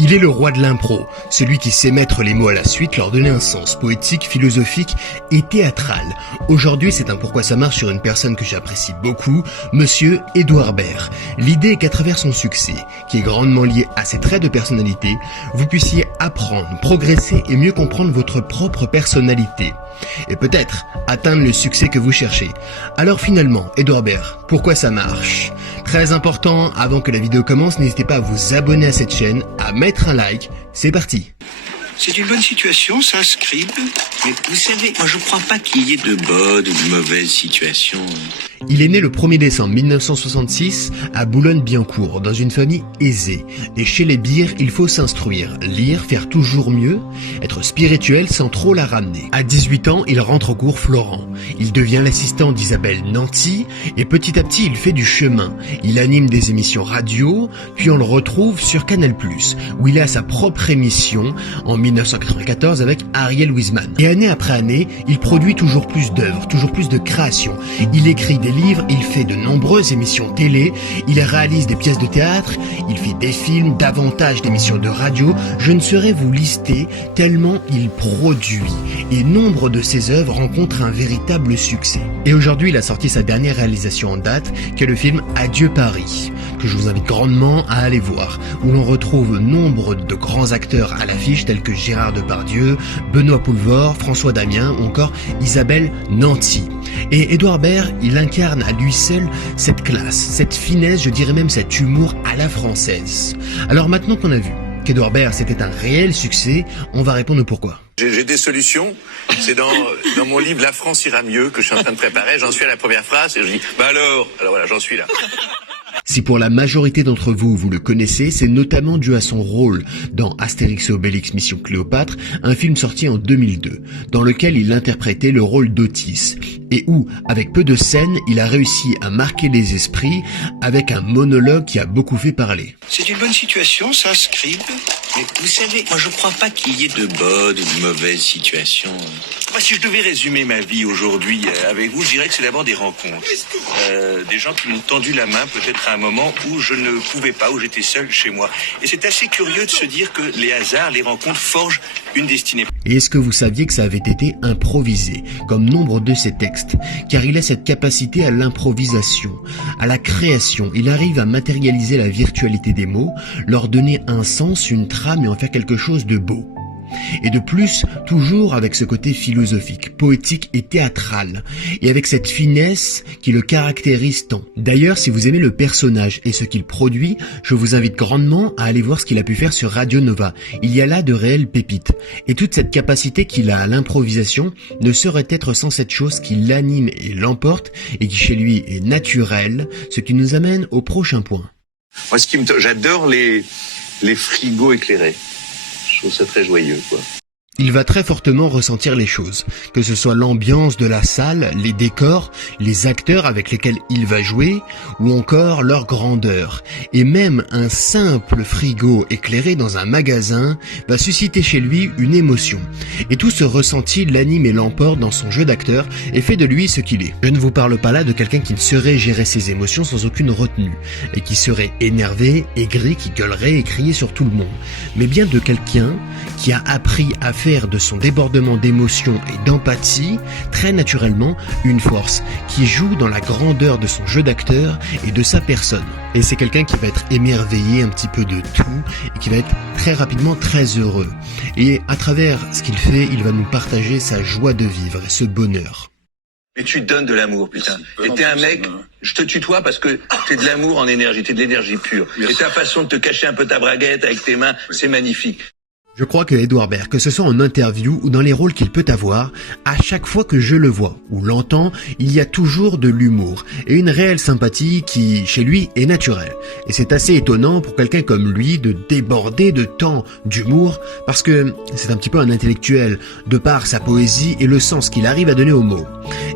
Il est le roi de l'impro, celui qui sait mettre les mots à la suite, leur donner un sens poétique, philosophique et théâtral. Aujourd'hui, c'est un Pourquoi ça marche sur une personne que j'apprécie beaucoup, Monsieur Edouard Baird. L'idée est qu'à travers son succès, qui est grandement lié à ses traits de personnalité, vous puissiez apprendre, progresser et mieux comprendre votre propre personnalité. Et peut-être atteindre le succès que vous cherchez. Alors finalement, Edouard Baird, pourquoi ça marche ? Très important, avant que la vidéo commence, n'hésitez pas à vous abonner à cette chaîne, à mettre un like, c'est parti. C'est une bonne situation, ça, Scribe. Mais vous savez, moi je crois pas qu'il y ait de bonnes ou de mauvaises situations. Il est né le 1er décembre 1966 à Boulogne-Billancourt, dans une famille aisée. Et chez les Beers, il faut s'instruire, lire, faire toujours mieux, être spirituel sans trop la ramener. À 18 ans, il rentre au cours Florent. Il devient l'assistant d'Isabelle Nanty et petit à petit, il fait du chemin. Il anime des émissions radio, puis on le retrouve sur Canal+, où il a sa propre émission en 1994 avec Ariel Wiesman. Et année après année, il produit toujours plus d'œuvres, toujours plus de créations. Il écrit des livres, il fait de nombreuses émissions télé, il réalise des pièces de théâtre, il fait des films, davantage d'émissions de radio. Je ne saurais vous lister tellement il produit. Et nombre de ses œuvres rencontrent un véritable succès. Et aujourd'hui, il a sorti sa dernière réalisation en date, qui est le film Adieu Paris, que je vous invite grandement à aller voir, où l'on retrouve nombre de grands acteurs à l'affiche, tels que Gérard Depardieu, Benoît Poelvoort, François Damien ou encore Isabelle Nanty. Et Edouard Baird, il incarne à lui seul cette classe, cette finesse, je dirais même cet humour à la française. Alors maintenant qu'on a vu qu'Edouard Baird c'était un réel succès, on va répondre au pourquoi. J'ai des solutions, c'est dans mon livre La France ira mieux que je suis en train de préparer, j'en suis à la première phrase et je dis « alors voilà, j'en suis là ». Si pour la majorité d'entre vous, vous le connaissez, c'est notamment dû à son rôle dans Astérix et Obélix Mission Cléopâtre, un film sorti en 2002, dans lequel il interprétait le rôle d'Otis, et où, avec peu de scènes, il a réussi à marquer les esprits avec un monologue qui a beaucoup fait parler. C'est une bonne situation, ça, Scribe. Mais vous savez, moi je crois pas qu'il y ait de bonnes ou de mauvaises situations. Moi, si je devais résumer ma vie aujourd'hui avec vous, je dirais que c'est d'abord des rencontres. Des gens qui m'ont tendu la main peut-être à un moment où je ne pouvais pas, où j'étais seul chez moi. Et c'est assez curieux de se dire que les hasards, les rencontres forgent une destinée. Et est-ce que vous saviez que ça avait été improvisé, comme nombre de ses textes ? Car il a cette capacité à l'improvisation, à la création. Il arrive à matérialiser la virtualité des mots, leur donner un sens, une trame et en faire quelque chose de beau. Et de plus, toujours avec ce côté philosophique, poétique et théâtral, et avec cette finesse qui le caractérise tant. D'ailleurs, si vous aimez le personnage et ce qu'il produit, je vous invite grandement à aller voir ce qu'il a pu faire sur Radio Nova. Il y a là de réelles pépites. Et toute cette capacité qu'il a à l'improvisation ne saurait être sans cette chose qui l'anime et l'emporte, et qui chez lui est naturelle, ce qui nous amène au prochain point. Moi, j'adore les frigos éclairés. Je trouve ça très joyeux, quoi. Il va très fortement ressentir les choses, que ce soit l'ambiance de la salle, les décors, les acteurs avec lesquels il va jouer, ou encore leur grandeur. Et même un simple frigo éclairé dans un magasin va susciter chez lui une émotion. Et tout ce ressenti l'anime et l'emporte dans son jeu d'acteur et fait de lui ce qu'il est. Je ne vous parle pas là de quelqu'un qui ne saurait gérer ses émotions sans aucune retenue, et qui serait énervé, aigri, qui gueulerait et crier sur tout le monde, mais bien de quelqu'un qui a appris à faire de son débordement d'émotion et d'empathie, très naturellement, une force qui joue dans la grandeur de son jeu d'acteur et de sa personne. Et c'est quelqu'un qui va être émerveillé un petit peu de tout et qui va être très rapidement très heureux. Et à travers ce qu'il fait, il va nous partager sa joie de vivre et ce bonheur. Mais tu donnes de l'amour, putain. Et t'es un mec, je te tutoie parce que t'es de l'amour en énergie, t'es de l'énergie pure. Et ta façon de te cacher un peu ta braguette avec tes mains, c'est magnifique. Je crois que Edouard Baird, que ce soit en interview ou dans les rôles qu'il peut avoir, à chaque fois que je le vois ou l'entends, il y a toujours de l'humour et une réelle sympathie qui, chez lui, est naturelle. Et c'est assez étonnant pour quelqu'un comme lui de déborder de tant d'humour parce que c'est un petit peu un intellectuel de par sa poésie et le sens qu'il arrive à donner aux mots.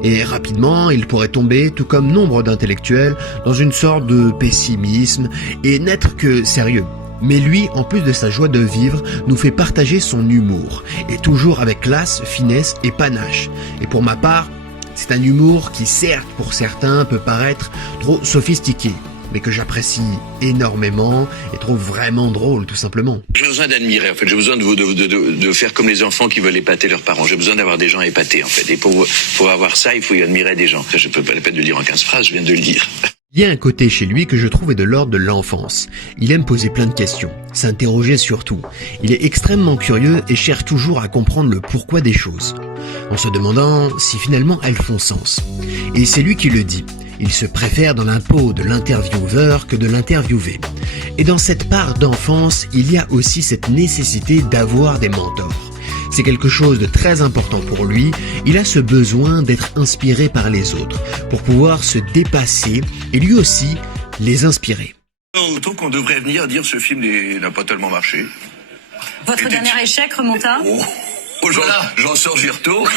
Et rapidement, il pourrait tomber, tout comme nombre d'intellectuels, dans une sorte de pessimisme et n'être que sérieux. Mais lui, en plus de sa joie de vivre, nous fait partager son humour, et toujours avec classe, finesse et panache. Et pour ma part, c'est un humour qui certes, pour certains, peut paraître trop sophistiqué. mais que j'apprécie énormément et trouve vraiment drôle, tout simplement. J'ai besoin d'admirer, en fait. J'ai besoin de faire comme les enfants qui veulent épater leurs parents. J'ai besoin d'avoir des gens épatés, en fait. Et pour avoir ça, il faut y admirer des gens. Je peux pas la peine de le dire en 15 phrases, je viens de le dire. Il y a un côté chez lui que je trouve est de l'ordre de l'enfance. Il aime poser plein de questions, s'interroger sur tout. Il est extrêmement curieux et cherche toujours à comprendre le pourquoi des choses, en se demandant si finalement elles font sens. Et c'est lui qui le dit. Il se préfère dans la peau de l'intervieweur que de l'interviewé. Et dans cette part d'enfance, il y a aussi cette nécessité d'avoir des mentors. C'est quelque chose de très important pour lui. Il a ce besoin d'être inspiré par les autres pour pouvoir se dépasser et lui aussi les inspirer. Autant qu'on devrait venir dire ce film n'a pas tellement marché. Votre dernier échec remonte à J'en sors, j'y retourne.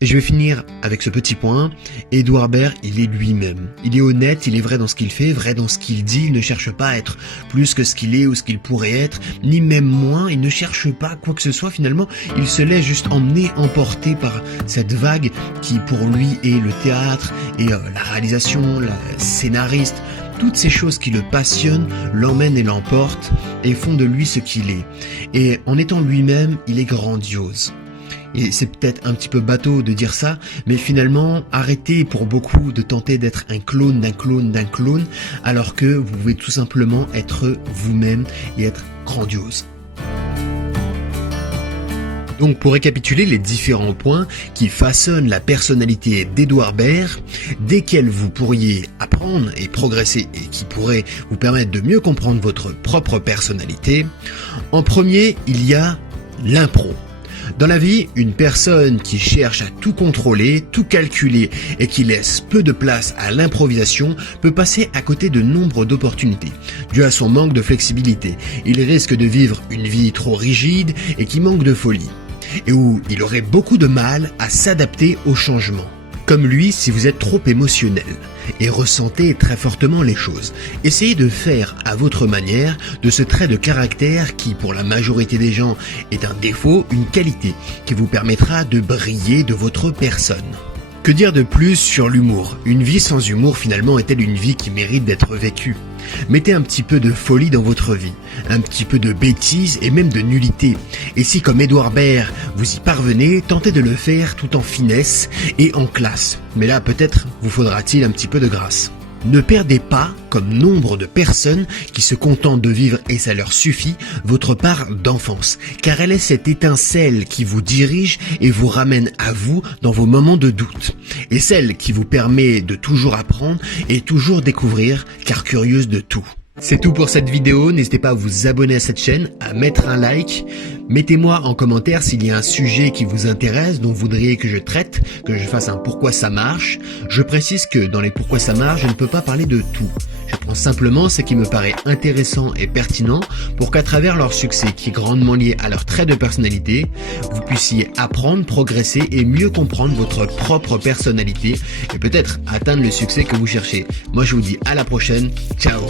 Et je vais finir avec ce petit point. Édouard Baird, il est lui-même. Il est honnête, il est vrai dans ce qu'il fait, vrai dans ce qu'il dit. Il ne cherche pas à être plus que ce qu'il est ou ce qu'il pourrait être, ni même moins. Il ne cherche pas quoi que ce soit finalement. Il se laisse juste emmener, emporter par cette vague qui pour lui est le théâtre et la réalisation, la scénariste. Toutes ces choses qui le passionnent l'emmènent et l'emportent et font de lui ce qu'il est. Et en étant lui-même, il est grandiose. Et c'est peut-être un petit peu bateau de dire ça, mais finalement, arrêtez pour beaucoup de tenter d'être un clone d'un clone d'un clone, alors que vous pouvez tout simplement être vous-même et être grandiose. Donc pour récapituler les différents points qui façonnent la personnalité d'Édouard Baird, desquels vous pourriez apprendre et progresser et qui pourraient vous permettre de mieux comprendre votre propre personnalité, en premier, il y a l'impro. Dans la vie, une personne qui cherche à tout contrôler, tout calculer et qui laisse peu de place à l'improvisation peut passer à côté de nombre d'opportunités. Dû à son manque de flexibilité, il risque de vivre une vie trop rigide et qui manque de folie, et où il aurait beaucoup de mal à s'adapter au changement. Comme lui, si vous êtes trop émotionnel et ressentez très fortement les choses, essayez de faire à votre manière de ce trait de caractère qui, pour la majorité des gens, est un défaut, une qualité qui vous permettra de briller de votre personne. Que dire de plus sur l'humour ? Une vie sans humour finalement est-elle une vie qui mérite d'être vécue ? Mettez un petit peu de folie dans votre vie, un petit peu de bêtise et même de nullité. Et si comme Édouard Baird, vous y parvenez, tentez de le faire tout en finesse et en classe. Mais là peut-être vous faudra-t-il un petit peu de grâce. Ne perdez pas, comme nombre de personnes qui se contentent de vivre et ça leur suffit, votre part d'enfance, car elle est cette étincelle qui vous dirige et vous ramène à vous dans vos moments de doute, et celle qui vous permet de toujours apprendre et toujours découvrir, car curieuse de tout. C'est tout pour cette vidéo, n'hésitez pas à vous abonner à cette chaîne, à mettre un like, mettez-moi en commentaire s'il y a un sujet qui vous intéresse, dont vous voudriez que je traite, que je fasse un pourquoi ça marche. Je précise que dans les pourquoi ça marche, je ne peux pas parler de tout. Je prends simplement ce qui me paraît intéressant et pertinent pour qu'à travers leur succès qui est grandement lié à leur trait de personnalité, vous puissiez apprendre, progresser et mieux comprendre votre propre personnalité et peut-être atteindre le succès que vous cherchez. Moi je vous dis à la prochaine, ciao.